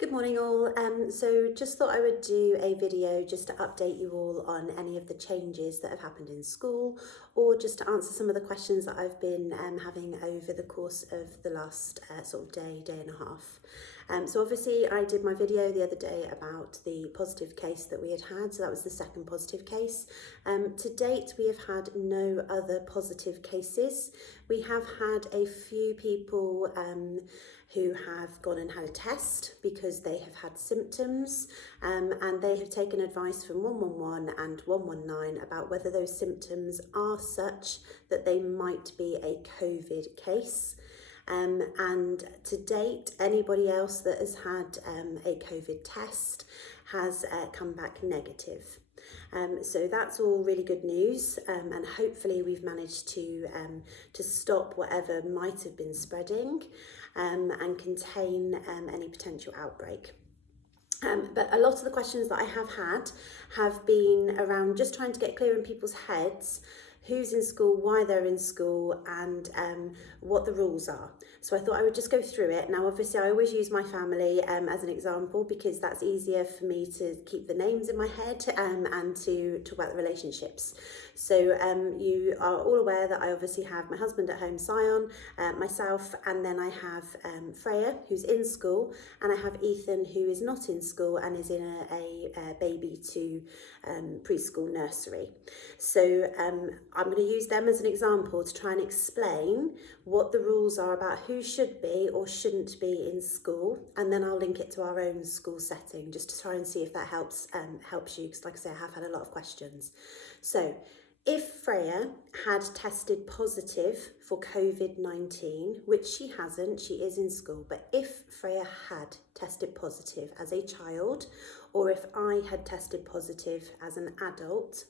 Good morning all. So just thought I would do a video just to update you all on any of the changes that have happened in school, or just to answer some of the questions that I've been having over the course of the last sort of day and a half. So obviously I did my video the other day about the positive case that we had, so that was the second positive case. To date we have had no other positive cases. We have had a few people who have gone and had a test because they have had symptoms, and they have taken advice from 111 and 119 about whether those symptoms are such that they might be a COVID case. And to date, anybody else that has had a COVID test has come back negative. So that's all really good news, and hopefully we've managed to stop whatever might have been spreading and contain any potential outbreak. But a lot of the questions that I have been around just trying to get clear in people's heads who's in school, why they're in school, and what the rules are. So I thought I would just go through it. Now, obviously, I always use my family as an example because that's easier for me to keep the names in my head and to talk about the relationships. So you are all aware that I obviously have my husband at home, Sion, myself, and then I have Freya, who's in school, and I have Ethan, who is not in school and is in a baby to preschool nursery. So I'm going to use them as an example to try and explain what the rules are about who should be or shouldn't be in school, and then I'll link it to our own school setting just to try and see if that helps you, because like I say, I have had a lot of questions. So if Freya had tested positive for COVID-19, which she hasn't, she is in school, but if Freya had tested positive as a child, or if I had tested positive as an adult,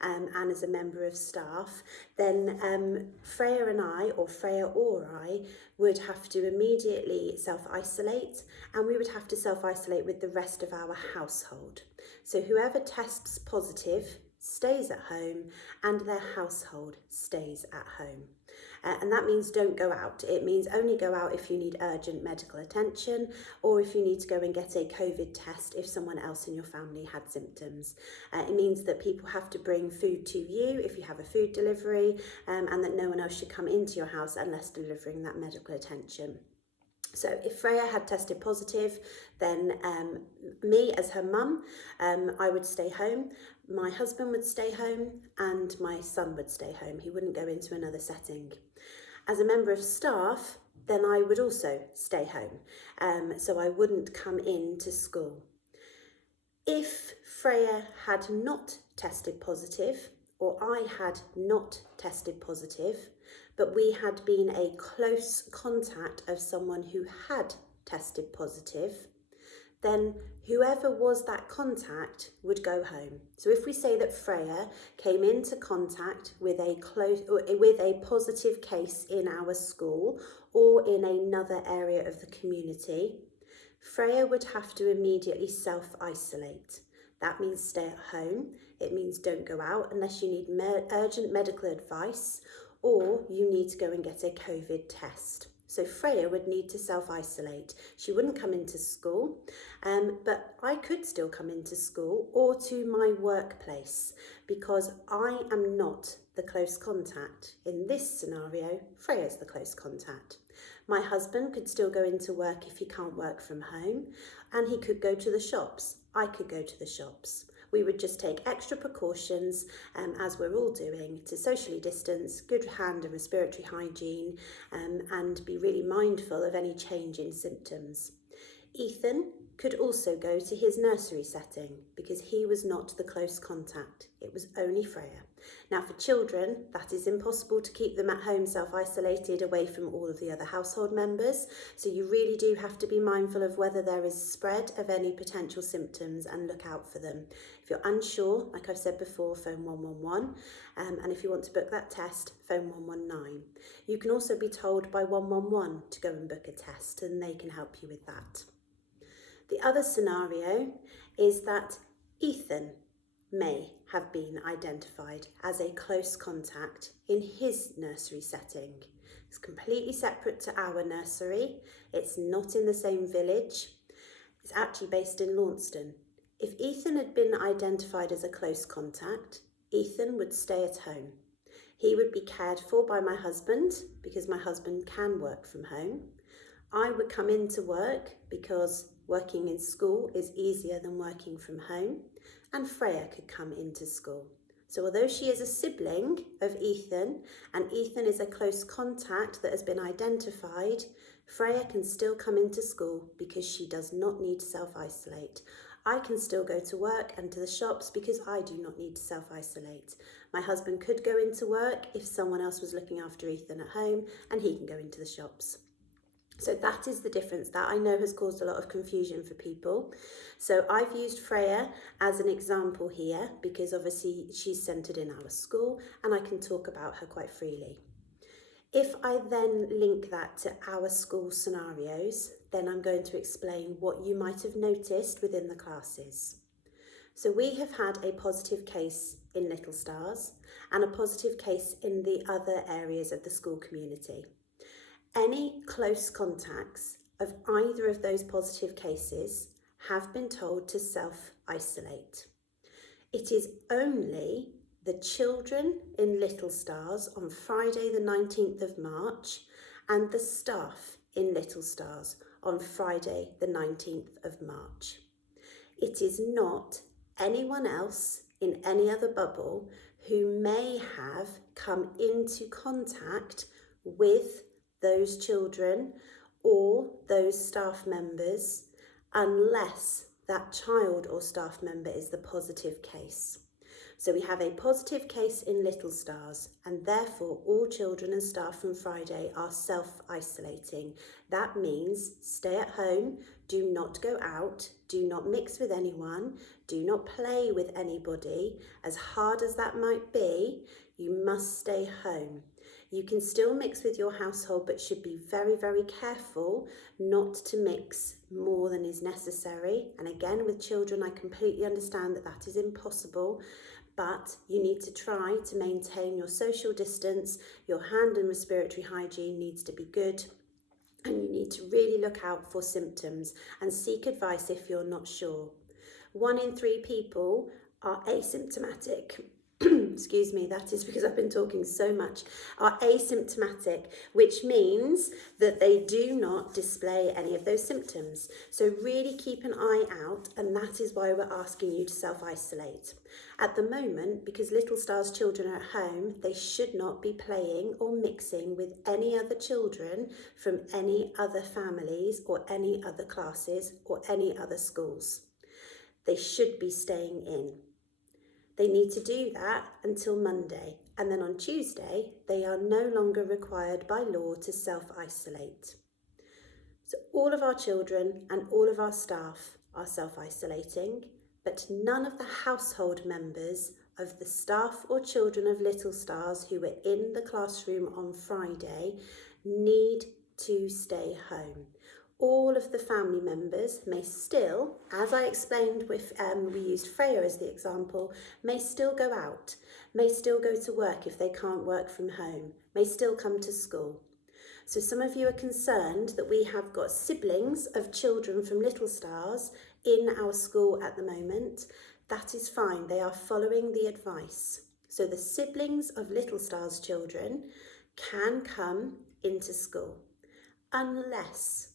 and as a member of staff, then Freya and I, or Freya or I, would have to immediately self-isolate, and we would have to self-isolate with the rest of our household. So whoever tests positive stays at home and their household stays at home. And that means don't go out. It means only go out if you need urgent medical attention, or if you need to go and get a COVID test if someone else in your family had symptoms. It means that people have to bring food to you if you have a food delivery, and that no one else should come into your house unless delivering that medical attention. So if Freya had tested positive, then me as her mum, I would stay home, my husband would stay home, and my son would stay home. He wouldn't go into another setting. As a member of staff, then I would also stay home, so I wouldn't come into school. If Freya had not tested positive, or I had not tested positive, but we had been a close contact of someone who had tested positive, then whoever was that contact would go home. So if we say that Freya came into contact with a positive case in our school or in another area of the community, Freya would have to immediately self-isolate. That means stay at home. It means don't go out unless you need urgent medical advice, or you need to go and get a COVID test. So Freya would need to self-isolate. She wouldn't come into school, but I could still come into school or to my workplace because I am not the close contact. In this scenario, Freya's the close contact. My husband could still go into work if he can't work from home, and he could go to the shops. I could go to the shops. We would just take extra precautions, as we're all doing, to socially distance, good hand and respiratory hygiene, and be really mindful of any change in symptoms. Ethan could also go to his nursery setting because he was not the close contact. It was only Freya. Now for children, that is impossible to keep them at home self-isolated away from all of the other household members. So you really do have to be mindful of whether there is spread of any potential symptoms and look out for them. If you're unsure, like I've said before, phone 111. And if you want to book that test, phone 119. You can also be told by 111 to go and book a test, and they can help you with that. The other scenario is that Ethan may have been identified as a close contact in his nursery setting. It's completely separate to our nursery. It's not in the same village. It's actually based in Launceston. If Ethan had been identified as a close contact, Ethan would stay at home. He would be cared for by my husband because my husband can work from home. I would come into work because working in school is easier than working from home, and Freya could come into school. So although she is a sibling of Ethan and Ethan is a close contact that has been identified, Freya can still come into school because she does not need to self-isolate. I can still go to work and to the shops because I do not need to self-isolate. My husband could go into work if someone else was looking after Ethan at home, and he can go into the shops. So that is the difference that I know has caused a lot of confusion for people. So I've used Freya as an example here because obviously she's centred in our school and I can talk about her quite freely. If I then link that to our school scenarios, then I'm going to explain what you might have noticed within the classes. So we have had a positive case in Little Stars and a positive case in the other areas of the school community. Any close contacts of either of those positive cases have been told to self-isolate. It is only the children in Little Stars on Friday the 19th of March and the staff in Little Stars on Friday the 19th of March. It is not anyone else in any other bubble who may have come into contact with those children or those staff members unless that child or staff member is the positive case. So we have a positive case in Little Stars and therefore all children and staff from Friday are self-isolating. That means stay at home, do not go out, do not mix with anyone, do not play with anybody. As hard as that might be, you must stay home. You can still mix with your household, but should be very, very careful not to mix more than is necessary. And again, with children, I completely understand that that is impossible, but you need to try to maintain your social distance. Your hand and respiratory hygiene needs to be good. And you need to really look out for symptoms and seek advice if you're not sure. 1 in 3 people are asymptomatic. Excuse me, that is because I've been talking so much, are asymptomatic, which means that they do not display any of those symptoms. So really keep an eye out, and that is why we're asking you to self-isolate. At the moment, because Little Stars children are at home, they should not be playing or mixing with any other children from any other families or any other classes or any other schools. They should be staying in. They need to do that until Monday, and then on Tuesday, they are no longer required by law to self-isolate. So all of our children and all of our staff are self-isolating, but none of the household members of the staff or children of Little Stars who were in the classroom on Friday need to stay home. All of the family members may still, as I explained with, we used Freya as the example, may still go out, may still go to work if they can't work from home, may still come to school. So some of you are concerned that we have got siblings of children from Little Stars in our school at the moment. That is fine, they are following the advice. So the siblings of Little Stars children can come into school unless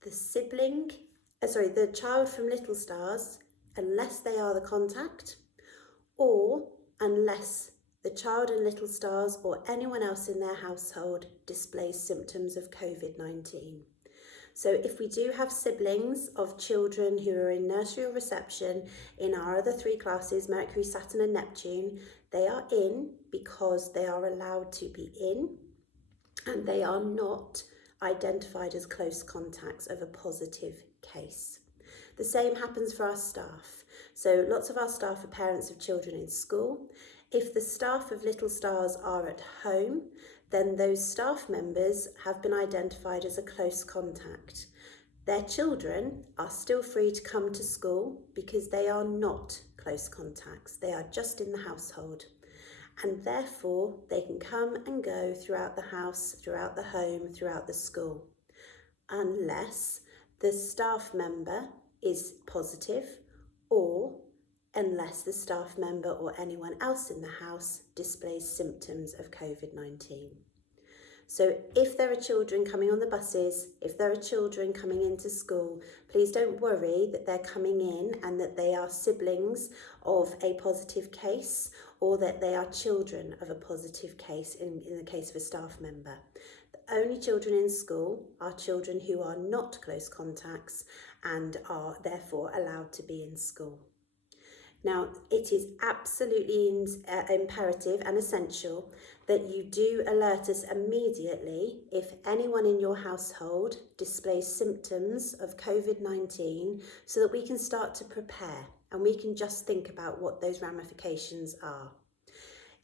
the child from Little Stars, unless they are the contact, or unless the child in Little Stars or anyone else in their household displays symptoms of COVID-19. So if we do have siblings of children who are in nursery or reception in our other 3 classes, Mercury, Saturn and Neptune, they are in because they are allowed to be in, and they are not identified as close contacts of a positive case. The same happens for our staff. So lots of our staff are parents of children in school. If the staff of Little Stars are at home, then those staff members have been identified as a close contact. Their children are still free to come to school because they are not close contacts. They are just in the household. And therefore they can come and go throughout the house, throughout the home, throughout the school, unless the staff member is positive, or unless the staff member or anyone else in the house displays symptoms of COVID-19. So if there are children coming on the buses, if there are children coming into school, please don't worry that they're coming in and that they are siblings of a positive case, or that they are children of a positive case in the case of a staff member. The only children in school are children who are not close contacts and are therefore allowed to be in school. Now, it is absolutely imperative and essential that you do alert us immediately if anyone in your household displays symptoms of COVID-19, so that we can start to prepare and we can just think about what those ramifications are.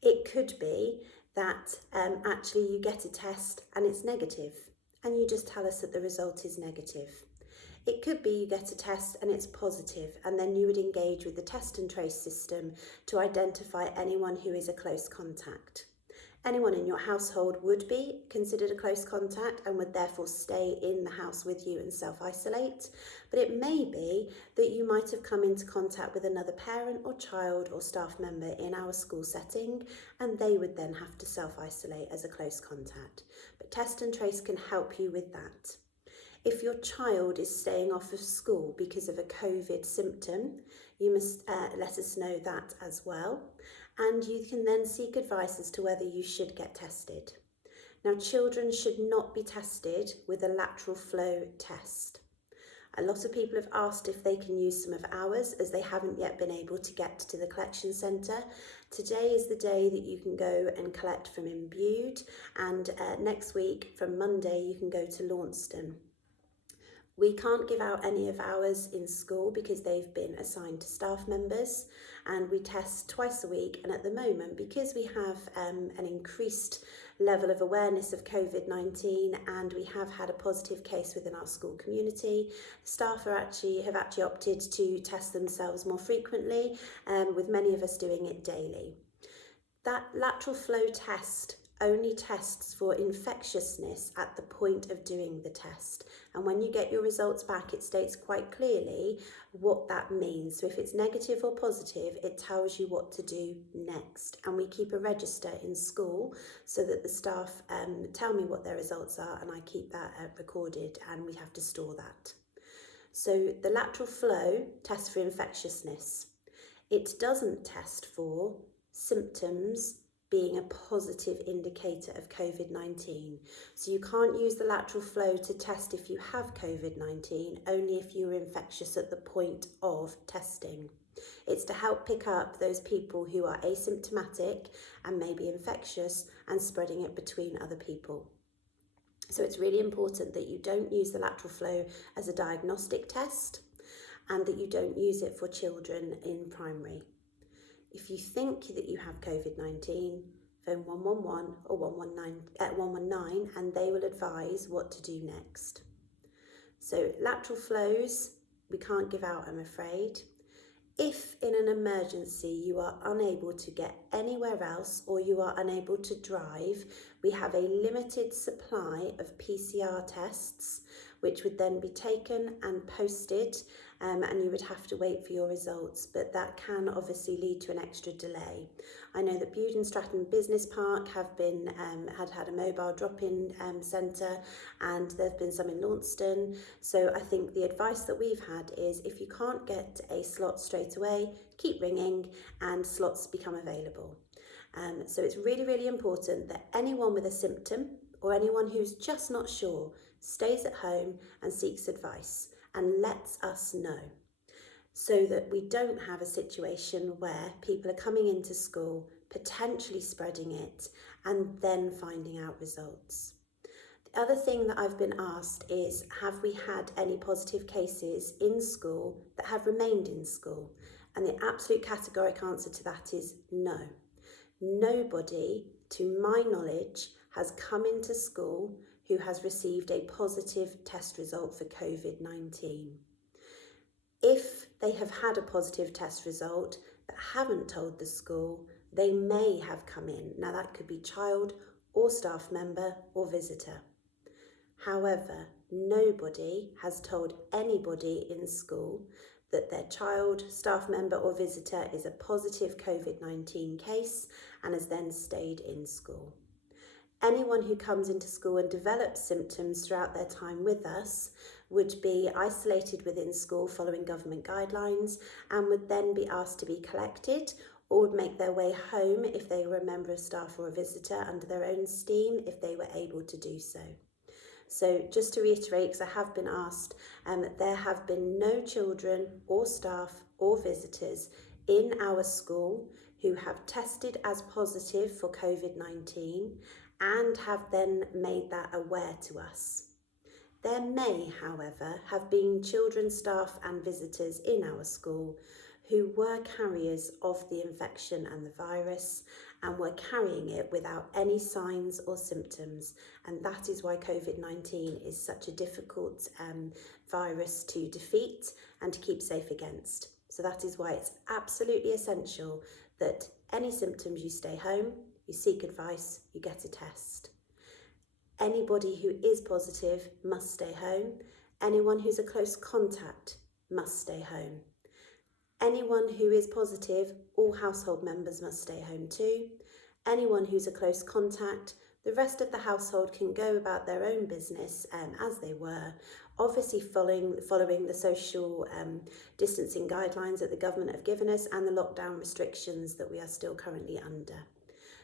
It could be that actually you get a test and it's negative, and you just tell us that the result is negative. It could be you get a test and it's positive, and then you would engage with the test and trace system to identify anyone who is a close contact. Anyone in your household would be considered a close contact and would therefore stay in the house with you and self-isolate. But it may be that you might have come into contact with another parent or child or staff member in our school setting, and they would then have to self-isolate as a close contact. But test and trace can help you with that. If your child is staying off of school because of a COVID symptom, you must let us know that as well. And you can then seek advice as to whether you should get tested. Now, children should not be tested with a lateral flow test. A lot of people have asked if they can use some of ours, as they haven't yet been able to get to the collection centre. Today is the day that you can go and collect from Imbued, and next week, from Monday, you can go to Launceston. We can't give out any of ours in school because they've been assigned to staff members, and we test twice a week. And at the moment, because we have an increased level of awareness of COVID-19 and we have had a positive case within our school community, staff have actually opted to test themselves more frequently, with many of us doing it daily. That lateral flow test only tests for infectiousness at the point of doing the test. And when you get your results back, it states quite clearly what that means. So if it's negative or positive, it tells you what to do next. And we keep a register in school so that the staff tell me what their results are, and I keep that recorded, and we have to store that. So the lateral flow tests for infectiousness. It doesn't test for symptoms being a positive indicator of COVID-19. So you can't use the lateral flow to test if you have COVID-19, only if you were infectious at the point of testing. It's to help pick up those people who are asymptomatic and maybe infectious and spreading it between other people. So it's really important that you don't use the lateral flow as a diagnostic test, and that you don't use it for children in primary. If you think that you have COVID-19, phone 111 or 119 and they will advise what to do next. So lateral flows, we can't give out, I'm afraid. If in an emergency you are unable to get anywhere else, or you are unable to drive, we have a limited supply of PCR tests, which would then be taken and posted, and you would have to wait for your results, but that can obviously lead to an extra delay. I know that Bude and Stratton Business Park have been had a mobile drop-in centre, and there have been some in Launceston. So I think the advice that we've had is, if you can't get a slot straight away, keep ringing and slots become available. So it's really, really important that anyone with a symptom, or anyone who's just not sure, stays at home and seeks advice and lets us know, so that we don't have a situation where people are coming into school, potentially spreading it, and then finding out results. The other thing that I've been asked is, have we had any positive cases in school that have remained in school? And the absolute categoric answer to that is no. Nobody, to my knowledge, has come into school who has received a positive test result for COVID-19. If they have had a positive test result but haven't told the school, they may have come in. Now that could be child or staff member or visitor. However, nobody has told anybody in school that their child, staff member or visitor is a positive COVID-19 case and has then stayed in school. Anyone who comes into school and develops symptoms throughout their time with us would be isolated within school following government guidelines and would then be asked to be collected or would make their way home if they were a member of staff or a visitor under their own steam if they were able to do so. So just to reiterate, because I have been asked, there have been no children or staff or visitors in our school who have tested as positive for COVID-19 and have then made that aware to us. There may, however, have been children, staff and visitors in our school who were carriers of the infection and the virus and were carrying it without any signs or symptoms, and that is why COVID-19 is such a difficult virus to defeat and to keep safe against. So that is why it's absolutely essential that any symptoms you stay home, you seek advice, you get a test. Anybody who is positive must stay home. Anyone who's a close contact must stay home. Anyone who is positive, all household members must stay home too. Anyone who's a close contact, the rest of the household can go about their own business as they were, obviously following the social distancing guidelines that the government have given us and the lockdown restrictions that we are still currently under.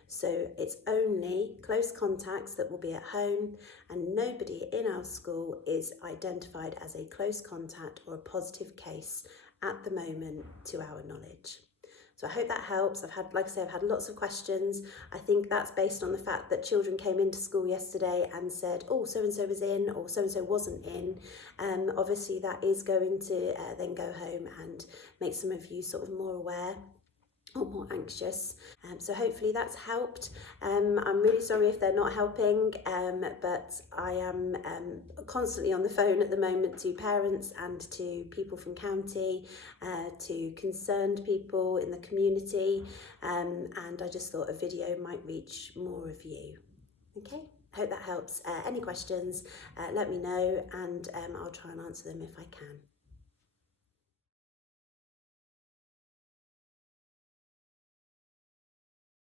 So it's only close contacts that will be at home, and nobody in our school is identified as a close contact or a positive case at the moment to our knowledge. So I hope that helps. Like I say, I've had lots of questions. I think that's based on the fact that children came into school yesterday and said, oh, so-and-so was in or so-and-so wasn't in. Obviously that is going to then go home and make some of you sort of more aware or more anxious. So hopefully that's helped. I'm really sorry if they're not helping, but I am constantly on the phone at the moment to parents and to people from county, to concerned people in the community, and I just thought a video might reach more of you. Okay, hope that helps. Any questions, let me know, and I'll try and answer them if I can.